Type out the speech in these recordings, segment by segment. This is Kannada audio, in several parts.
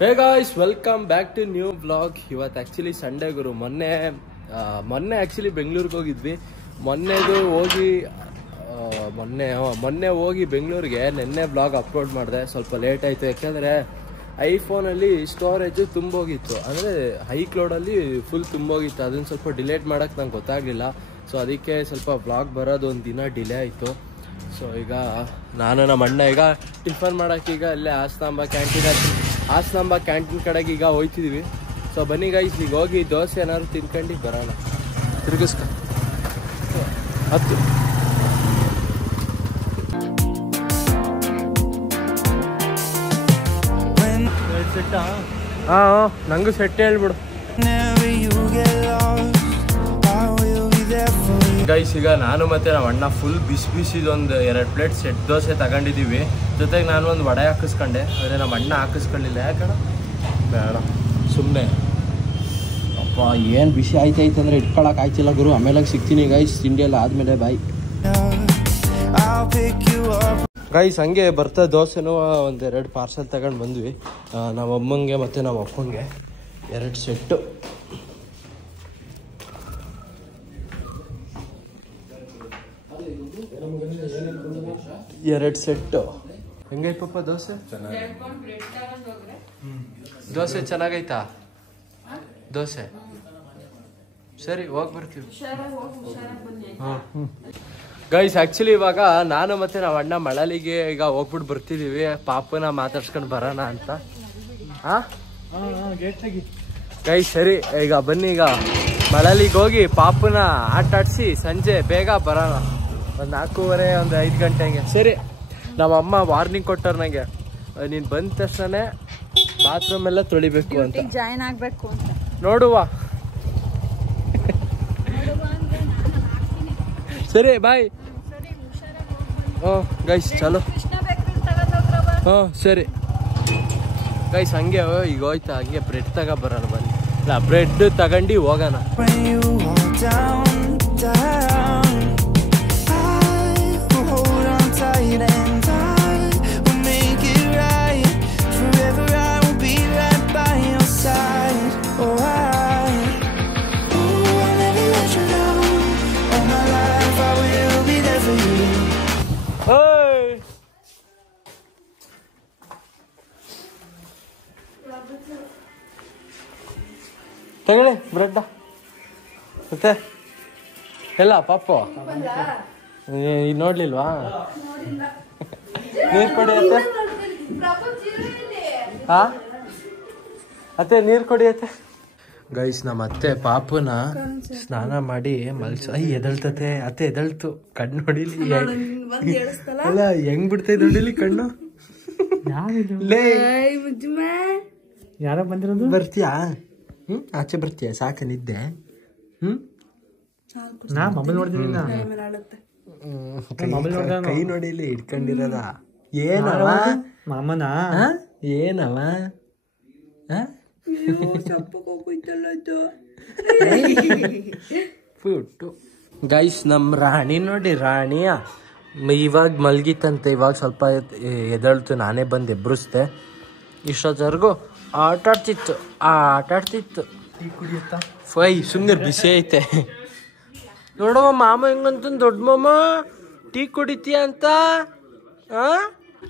Hey guys, welcome back to new vlog. ಇವತ್ತು ಆ್ಯಕ್ಚುಲಿ ಸಂಡೇ ಗುರು. ಮೊನ್ನೆ ಆ್ಯಕ್ಚುಲಿ ಬೆಂಗಳೂರಿಗೆ ಹೋಗಿದ್ವಿ. ಮೊನ್ನೆ ಹೋಗಿ ಬೆಂಗಳೂರಿಗೆ ನಿನ್ನೆ ವ್ಲಾಗ್ ಅಪ್ಲೋಡ್ ಮಾಡಿದೆ. ಸ್ವಲ್ಪ ಲೇಟ್ ಆಯಿತು, ಯಾಕೆಂದರೆ ಐಫೋನಲ್ಲಿ ಸ್ಟೋರೇಜು ತುಂಬೋಗಿತ್ತು. ಅಂದರೆ ಹೈ ಕ್ಲೌಡಲ್ಲಿ ಫುಲ್ ತುಂಬೋಗಿತ್ತು. ಅದನ್ನು ಸ್ವಲ್ಪ ಡಿಲೇಟ್ ಮಾಡೋಕ್ಕೆ ನಂಗೆ ಗೊತ್ತಾಗಲಿಲ್ಲ. ಸೊ ಅದಕ್ಕೆ ಸ್ವಲ್ಪ ವ್ಲಾಗ್ ಬರೋದು ಒಂದು ದಿನ ಡಿಲೇ ಆಯಿತು. ಸೊ ಈಗ ನಾನು ನಮ್ಮ ಅಣ್ಣ ಈಗ ಟಿಫನ್ ಮಾಡೋಕ್ಕೆ ಈಗ ಅಲ್ಲೇ ಹಾಸನಾಂಬ ಕ್ಯಾಂಟೀನ್ ಕಡೆಗೆ ಈಗ ಹೋಗ್ತಿದ್ವಿ. ಸೊ ಬನ್ನಿ ಗೈಸ್, ಈಗ ಹೋಗಿ ದೋಸೆ ಏನಾದ್ರು ತಿನ್ಕೊಂಡು ಬರೋಣ. ತಿರುಗಿಸ್ಕ ಹತ್ತು. ಹಾಂ, ನಂಗೂ ಸೆಟ್ ಹೇಳ್ಬಿಡು ಗೈಸ್. ಈಗ ನಾನು ಮತ್ತು ನಮ್ಮ ಅಣ್ಣ ಫುಲ್ ಬಿಸಿದೊಂದು 2 ಪ್ಲೇಟ್ ಸೆಟ್ ದೋಸೆ ತಗೊಂಡಿದ್ದೀವಿ. ಜೊತೆಗೆ ನಾನು ಒಂದು ವಡೆ ಹಾಕಿಸ್ಕೊಂಡೆ, ಆದರೆ ನಮ್ಮ ಅಣ್ಣ ಹಾಕಿಸ್ಕೊಳ್ಳಿಲ್ಲ. ಯಾಕಣ ಬೇಡ ಸುಮ್ಮನೆ. ಅಪ್ಪ ಏನು ಬಿಸಿ ಆಯ್ತಾಯ್ತು ಅಂದರೆ ಇಟ್ಕೊಳಕ್ಕೆ ಆಯ್ತಿಲ್ಲ ಗುರು. ಆಮೇಲೆ ಸಿಗ್ತೀನಿ ಗೈಸ್, ತಿಂಡಿ ಎಲ್ಲ ಆದಮೇಲೆ ಬಾಯ್ ಗೈಸ್. ಹಂಗೆ ಬರ್ತಾ ದೋಸೆನೂ ಒಂದು 2 ಪಾರ್ಸೆಲ್ ತಗೊಂಡು ಬಂದ್ವಿ. ನಮ್ಮ ಅಮ್ಮಂಗೆ ಮತ್ತು ನಮ್ಮ ಅಪ್ಪಂಗೆ 2 ಸೆಟ್ಟು. ಎರಡು ಸೆಟ್ಟು. ಹೆಂಗೈತಪ್ಪ ದೋಸೆ? ದೋಸೆ ಚೆನ್ನಾಗೈತಾ? ದೋಸೆ ಸರಿ, ಹೋಗಿ ಬರ್ತೀವಿ. ಗೈಸ್, ಆ್ಯಕ್ಚುಲಿ ಇವಾಗ ನಾನು ಮತ್ತು ನಾವು ಅಣ್ಣ ಮಳಲಿಗೆ ಈಗ ಹೋಗ್ಬಿಟ್ಟು ಬರ್ತಿದ್ದೀವಿ. ಪಾಪನ ಮಾತಾಡ್ಸ್ಕೊಂಡು ಬರೋಣ ಅಂತ. ಗೈಸ್ ಸರಿ, ಈಗ ಬನ್ನಿ. ಈಗ ಮಳಲಿಗೆ ಹೋಗಿ ಪಾಪನ ಆಟ ಆಡಿಸಿ ಸಂಜೆ ಬೇಗ ಬರೋಣ. ಒಂದು 4:15 ಒಂದು 5 ಗಂಟೆ ಹಂಗೆ. ಸರಿ, ನಮ್ಮ ಅಮ್ಮ ವಾರ್ನಿಂಗ್ ಕೊಟ್ಟರು ನನಗೆ, ನೀನು ಬಂದ ತಕ್ಷಣ ಬಾತ್ರೂಮ್ ಎಲ್ಲ ತೊಳಿಬೇಕು ಅಂತ, ಜಾಯಿನ್ ಆಗಬೇಕು ಅಂತ. ನೋಡುವ. ಸರಿ ಬಾಯ್. ಹ್ಞೂ ಗೈಸ್, ಚಲೋ. ಹ್ಞೂ ಸರಿ ಗೈಸ್. ಹಂಗೆ ಈಗ ಹೋಯ್ತಾ, ಹಂಗೆ ಬ್ರೆಡ್ ಬರೋಣ ಬನ್ನಿ. ಇಲ್ಲ, ಬ್ರೆಡ್ ತಗೊಂಡು ಹೋಗೋಣ. ತಗೊಳ್ಳಿ ಬ್ರೆಡ್ಡ. ಮತ್ತೆ ಎಲ್ಲ ಪಾಪು ನೋಡ್ಲಿಲ್ವಾ? ನೀರು ಕೊಡಿಯತ್ತೆ. ಅತ್ತೆ ನೀರು ಕೊಡಿಯತ್ತೆ. ಗೈಸ್, ನಮ್ಮ ಅತ್ತೆ ಪಾಪುನ ಸ್ನಾನ ಮಾಡಿ ಎದಳ್ತತೆ. ಅತ್ತೆ ಎದಳ್ತು. ಕಣ್ಣು ಹೊಡಿಲಿ. ಅಲ್ಲ, ಹೆಂಗ್ ಬಿಡ್ತೈತೆ ಹೊಡಿಲಿ ಕಣ್ಣು. ಯಾರ ಬಂದಿರೋದು? ಬರ್ತೀಯಾ? ಆಚೆ ಬರ್ತೀಯ? ಸಾಕ ನಿದ್ದೆ? ಕೈ ನೋಡಿಲಿ ಇಟ್ಕೊಂಡಿರೋದ. ಏನವ ಮಾಮನ? ಏನವ ಗೈಸ್, ನಮ್ಮ ರಾಣಿ ನೋಡಿ. ರಾಣಿಯ ಇವಾಗ ಮಲ್ಗಿತ್ತಂತೆ. ಇವಾಗ ಸ್ವಲ್ಪ ಎದಳ್ತು. ನಾನೇ ಬಂದು ಎಬ್ಬಿಸ್ದೆ. ಇಷ್ಟೊತ್ತವರೆಗೂ ಆಟಾಡ್ತಿತ್ತು. ಫೈ ಸುಮ್ಮನೆ ಬಿಸಿ ಐತೆ. ನೋಡಮ್ಮ ಮಾಮ ಹೆಂಗಂತ. ದೊಡ್ಡ ಮಾಮ ಟೀ ಕುಡಿತೀಯ ಅಂತ.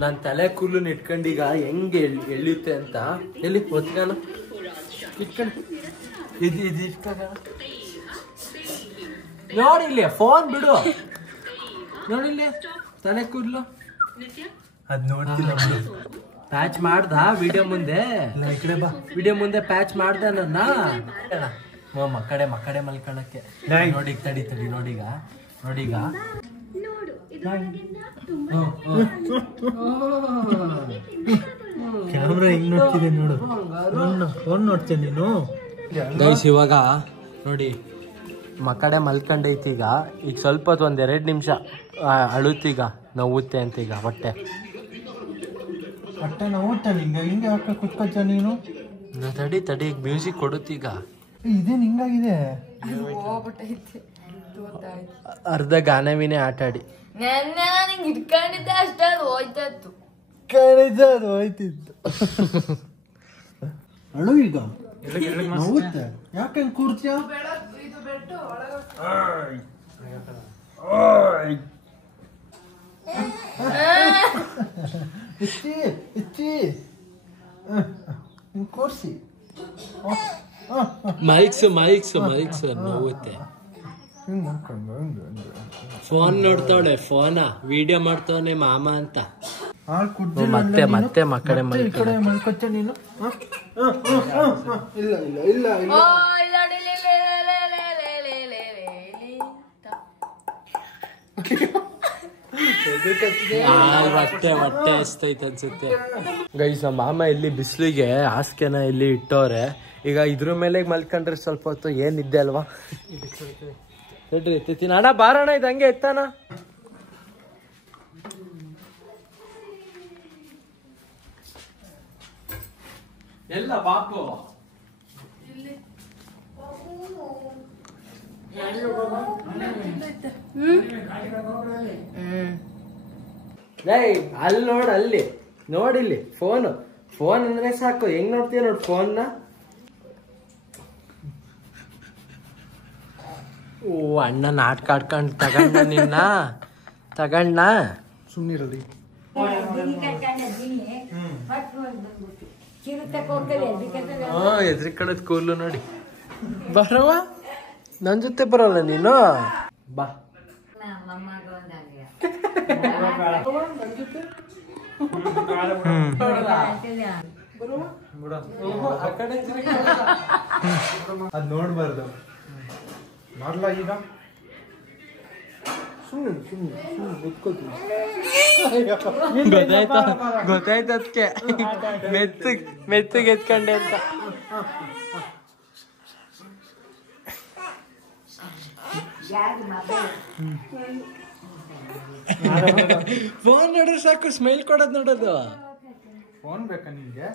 ನಾನು ತಲೆ ಕೂದಲು ಇಟ್ಕೊಂಡೀಗ ಹೆಂಗೆ ಎಳೆಯುತ್ತೆ ಅಂತ. ಎಲ್ಲಿ ಒತ್ಕಾನ ಇಟ್ಕೊಂಡು ಇದು ಇಟ್ಕೊಂಡ ನೋಡಿಲ್ಲಿ. ಫೋನ್ ಬಿಡು. ನೋಡಿಲ್ಲಿ ತಲೆ ಕೂದಲು. ಅದ್ ನೋಡ್ತಿಲ್ಲ. ಪ್ಯಾಚ್ ಮಾಡ್ದ ವಿಡಿಯೋ ಮುಂದೆ. ಈ ಕಡೆ ಬಾ. ವಿಡಿಯೋ ಮುಂದೆ ಪ್ಯಾಚ್ ಮಾಡ್ದ ನನ್ನ ಮಕ್ಕಡೆ ಮಲ್ಕೊಳ್ಳಕ್ಕೆ. ನೋಡಿ ತಡಿ ನೋಡೀಗ. ಕ್ಯಾಮ್ರಾ ಹೆಂಗ್ ನೋಡ್ತಿದೆ ನೋಡು. ಫೋನ್ ನೋಡ್ತೀನಿ ನೀನು. ಗೈಸ್, ಇವಾಗ ನೋಡಿ ಮಕ್ಕಡೆ ಮಲ್ಕೊಂಡೈತಿ. ಈಗ ಸ್ವಲ್ಪ ಹೊತ್ತು 1-2 ನಿಮಿಷ ಅಳುತ್ತೀಗ. ನೋವುತ್ತೆ ಅಂತ ಈಗ ಹೊಟ್ಟೆ ನೋವುತ್ತೆ. ಹಿಂಗೆ ಕುತ್ಕೊತ ನೀನು. ತಡಿ ಈಗ ಮ್ಯೂಸಿಕ್ ಕೊಡುತ್ತೀಗ. ಇದೇನು ಹಿಂಗಾಗಿದೆ? ಅರ್ಧ ಗಾನವಿನೇ ಆಟಾಡಿ ಇಟ್ಕೊಂಡಿದ್ದೆ ಅಷ್ಟೇ. ಅದು ಹೋಯ್ತಿತ್ತು. ಅಳು ಈಗ ನೋವುತ್ತೆ ಯಾಕೆ ಕೂರ್ತೀಯ ಕೂರ್ಸಿ ಮೈಕ್ಸ್ ನೋವುತ್ತೆ. ಫೋನ್ ನೋಡ್ತಾವಳೆ, ಫೋನ ವಿಡಿಯೋ ಮಾಡ್ತಾವನೆ ಮಾಮ ಅಂತ. ಮತ್ತೆ ಮತ್ತೆ ಮಕ್ಕಡೆ ಮಲ್ಕೊಚ್ಚ ನೀನು. ಇಲ್ಲ ಇಲ್ಲ ಇಲ್ಲ ಇಲ್ಲ ಹೊಟ್ಟೆ ಹಸ್ತೈತೆ ಅನ್ಸುತ್ತೆ. ಗೈಸ್ ನಮ್ಮ ಮಾಮ ಇಲ್ಲಿ ಬಿಸಿಲಿಗೆ ಹಾಸಿಗೆನ ಇಲ್ಲಿ ಇಟ್ಟವ್ರೆ. ಈಗ ಇದ್ರ ಮೇಲೆ ಮಲ್ಕೊಂಡ್ರೆ ಸ್ವಲ್ಪ ಹೊತ್ತು ಏನಿದ್ದೆ ಅಲ್ವಾ. ನೋಡ್ರಿ ಎತ್ತೀನಿ ಅಣ್ಣ, ಬಾರಣ ಇದು ಹಂಗೆ ಎತ್ತಾನ. ಎಲ್ಲ ಪಾಪು ಅಲ್ಲಿ ನೋಡ್, ಅಲ್ಲಿ ನೋಡಿಲ್ಲಿ ಫೋನ್ ಅಂದ್ರೆ ಸಾಕು. ಹೆಂಗ್ ನೋಡ್ತೀಯ ನೋಡ್ ಫೋನ್ನ. ಓ ಅಣ್ಣ ನಾಟಕ ಆಡ್ಕೊಂಡ್ ತಗೊಂಡ ಸುಮ್ಮನಿರಲಿ. ಎದ್ರಿ ಕಡೆದ್ ಕೂರ್ಲು ನೋಡಿ. ಬರವ ನನ್ ಜೊತೆ ಬರಲ್ಲ ನೀನು, ಬಾ. ಅದ್ ನೋಡ್ಬಾರ್ದು. ಮಾಡ್ಲಾ ಈಗ ಗೊತ್ತಾಯ್ತು ಅದಕ್ಕೆ ಮೆತ್ತಗೆ ಎತ್ಕೊಂಡೆ ಅಂತ. ಫೋನ್ ನೋಡ್ರೆ ಸಾಕು, ಸ್ಮೈಲ್ ಕೊಡೋದು ನೋಡೋದು. ಫೋನ್ ಬೇಕಾ ನಿಮ್ಗೆ?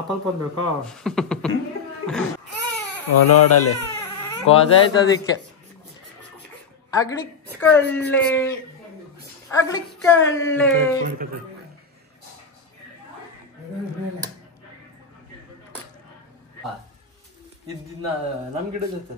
ಆಪಲ್ ಫೋನ್ ಬೇಕಾ? ನೋಡಲ್ಲಿ ಗೊತ್ತಾಯ್ತು ಅದಕ್ಕೆ. ಅಗಡಿ ಕಳ್ಳೆ ಇದ್ದಿನ ನಮ್ ಗಿಡ ಜೊತೆ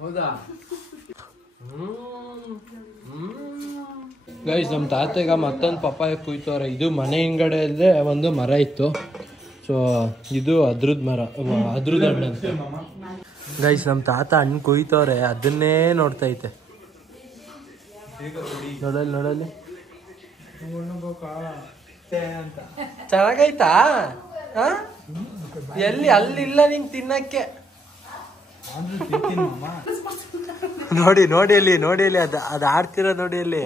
ಹೌದಾ? ಗೈಸ್ ನಮ್ಮ ತಾತಗ ಮತ್ತೊಂದು ಪಪ್ಪಾಯ ಕುಯ್ತವ್ರೆ. ಇದು ಮನೆ ಹಿಂಗಡೆ ಇಲ್ಲದೆ ಒಂದು ಮರ ಇತ್ತು. ಸೊ ಇದು ಅದ್ರದ್ ಮರ, ಅದ್ರದ್ ಹಣ್ಣು ಅಂತ. ಗೈಸ್ ನಮ್ಮ ತಾತ ಹಣ್ಣು ಕುಯ್ತವ್ರೆ, ಅದನ್ನೇ ನೋಡ್ತೈತೆ. ನೋಡಲ್ಲಿ ಚೆನ್ನಾಗೈತಾ? ಎಲ್ಲಿ ಅಲ್ಲಿಲ್ಲ ನಿಂಗೆ ತಿನ್ನಕ್ಕೆ. ನೋಡಿ ಅಲ್ಲಿ ಅದು ಆಡ್ತಿರೋ ನೋಡಿ ಅಲ್ಲಿ.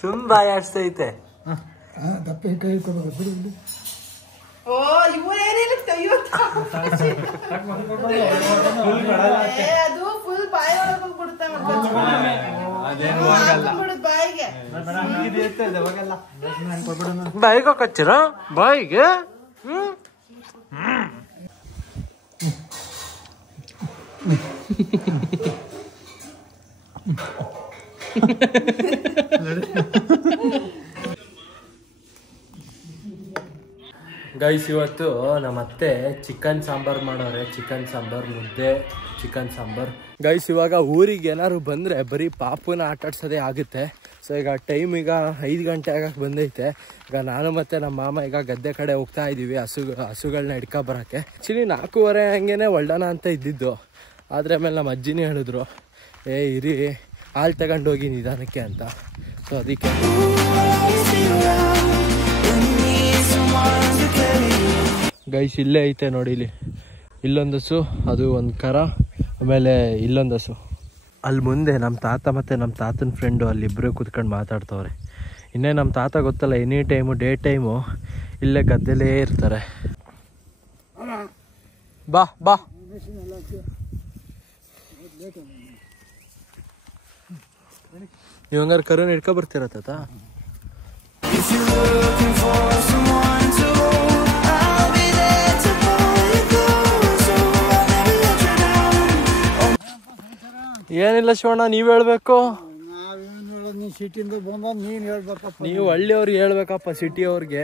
ಸುಮ್ ಬಾಯಿ ಆಡ್ಸ್ತೈತೆ. ಬಾಯಿಗೆ ಕಚ್ಚಿರ ಬಾಯಿಗೆ. ಗೈಸ್ ಇವತ್ತು ನಮ್ಮ ಅತ್ತೆ ಚಿಕನ್ ಸಾಂಬಾರ್ ಮಾಡೋರೆ. ಚಿಕನ್ ಸಾಂಬಾರ್, ಮುದ್ದೆ, ಚಿಕನ್ ಸಾಂಬಾರ್. ಗೈಸ್ ಇವಾಗ ಊರಿಗೆ ಏನಾದ್ರು ಬಂದರೆ ಬರೀ ಪಾಪುನ ಆಟಾಡ್ಸೋದೇ ಆಗುತ್ತೆ. ಸೊ ಈಗ ಟೈಮ್ ಈಗ 5 ಗಂಟೆ ಆಗಕ್ಕೆ ಬಂದೈತೆ. ಈಗ ನಾನು ಮತ್ತು ನಮ್ಮ ಮಾಮ ಈಗ ಗದ್ದೆ ಕಡೆ ಹೋಗ್ತಾ ಇದ್ದೀವಿ ಹಸುಗಳನ್ನ ಹಿಡ್ಕೊಬರೋಕ್ಕೆ. ಆ್ಯಕ್ಚುಲಿ 4:15 ಹಂಗೇನೆ ಹೊಲ್ಡೋಣ ಅಂತ ಇದ್ದಿದ್ದು. ಆದರೆ ಆಮೇಲೆ ನಮ್ಮ ಅಜ್ಜಿನೇ ಹೇಳಿದ್ರು, ಇರಿ ಹಾಲು ತಗೊಂಡೋಗಿ ನಿಧಾನಕ್ಕೆ ಅಂತ. ಸೊ ಅದಕ್ಕೆ ಗೈಸ್ ಇಲ್ಲೇ ಐತೆ ನೋಡಿ, ಇಲ್ಲೊಂದು ಹಸು, ಅದು ಒಂದು ಕರ, ಆಮೇಲೆ ಇಲ್ಲೊಂದು ಹಸು. ಅಲ್ಲಿ ಮುಂದೆ ನಮ್ಮ ತಾತ ಮತ್ತು ನಮ್ಮ ತಾತನ ಫ್ರೆಂಡು ಅಲ್ಲಿಬ್ಬರು ಕೂತ್ಕೊಂಡು ಮಾತಾಡ್ತವ್ರೆ. ಇನ್ನೇ ನಮ್ಮ ತಾತ ಗೊತ್ತಲ್ಲ, ಎನಿ ಟೈಮು ಡೇ ಟೈಮು ಇಲ್ಲೇ ಗದ್ದೆಲೇ ಇರ್ತಾರೆ. ಬಾ ಬಾ ನೀವು ಹಂಗಾರೆ ಕರುನ ಹಿಡ್ಕೊ ಬರ್ತೀರ ತಾತ? If you're looking for someone to hold, I'll be there to pull you through. ಏನಿಲ್ಲ ಶಿವಣ್ಣ ನೀವ್ ಹೇಳ್ಬೇಕು. ನಾವೇನು ಹೇಳೋದು, ನೀ ಸಿಟಿಯಿಂದ ಬಂದ ನೀನು ಹೇಳ್ಬೇಕಪ್ಪ. ನೀವು ಹಳ್ಳಿಯವ್ರಿಗೆ ಹೇಳ್ಬೇಕಪ್ಪ, ಸಿಟಿ ಅವ್ರಿಗೆ.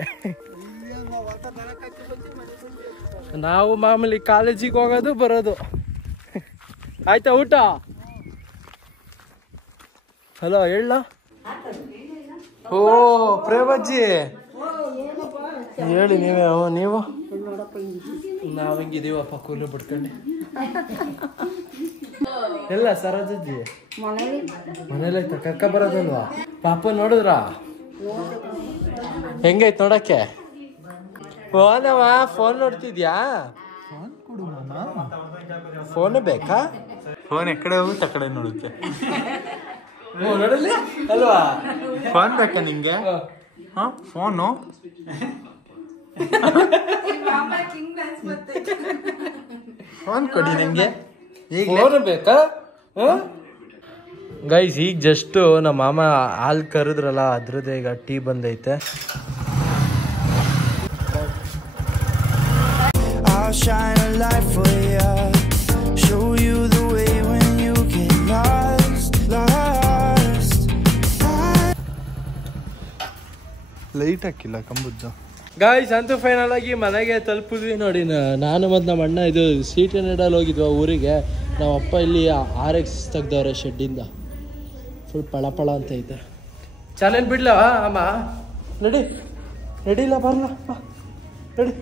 ನಾವು ಮಾಮೂಲಿ ಕಾಲೇಜಿಗೆ ಹೋಗೋದು ಬರೋದು. ಆಯ್ತಾ ಊಟ? ಹಲೋ ಹೇಳ. ಓ ಪ್ರೇಮಜ್ಜಿ ಹೇಳಿ ನೀವೇ. ನೀವು ನಾವ್ ಹಿಂಗಿದೀವಪ್ಪ ಕೂಲಿ ಬಿಡ್ಕೊಂಡು. ಎಲ್ಲ ಸರೋಜಜ್ಜಿ ಮನೇಲೈತ ಕರ್ಕ ಬರೋದಲ್ವಾ? ಪಾಪ ನೋಡಿದ್ರ ಹೆಂಗೈತ್ ನೋಡಕ್ಕೆ? ಫೋನವ ಫೋನ್ ನೋಡ್ತಿದ್ಯಾ? ಫೋನ್ ಕೊಡು ಮಾಮ. ಫೋನ್ ಬೇಕಾ? ಫೋನ್ ಎಕಡೆ ಹೋಗುತ್ತೆ ಆ ಕಡೆ ನೋಡುತ್ತೆ. ನೋಡಲಿ ಅಲ್ವಾ? ಫೋನ್ ಬೇಕಾ ನಿಂಗೆ? ಹಾ ಫೋನು ಫೋನ್ ಕೊಡಿ ನಂಗೆ. ಫೋನ್ ಬೇಕಾ? ಗೈಸ್ ಈಗ ಜಸ್ಟ್ ನಮ್ಮ ಮಾಮ ಹಾಲು ಕರೆದ್ರಲ್ಲ, ಅದ್ರದ್ದು ಈಗ ಟೀ ಬಂದೈತೆ. I'll shine a light for you, show you the way when you get lost. Light ಹಾಕಿಲ್ಲ ಕಂಬುಜ್ಜ. ಗಾಯ್ಸ್ ಅಂತೂ ಫೈನಲ್ ಆಗಿ ಮನೆಗೆ ತಲುಪಿದ್ವಿ ನೋಡಿ. ನಾನು ಮತ್ತು ನಮ್ಮ ಅಣ್ಣ ಇದು ಸೀಟ್ ನೆಡಲ್ ಹೋಗಿದ್ವಿ ಊರಿಗೆ. ನಮ್ಮ ಅಪ್ಪ ಇಲ್ಲಿ RX ತೆಗ್ದವ್ರೆ ಶೆಡ್ಡಿಂದ. ಫುಲ್ ಪಳ ಅಂತ ಐತೆ. ಚಾಲೆಂಜ್ ಬಿಡ್ಲವಾ ಅಮ್ಮ? ನಡಿ ನಡಿಲ್ಲ ಬರಲ್ಲ ನಡಿ.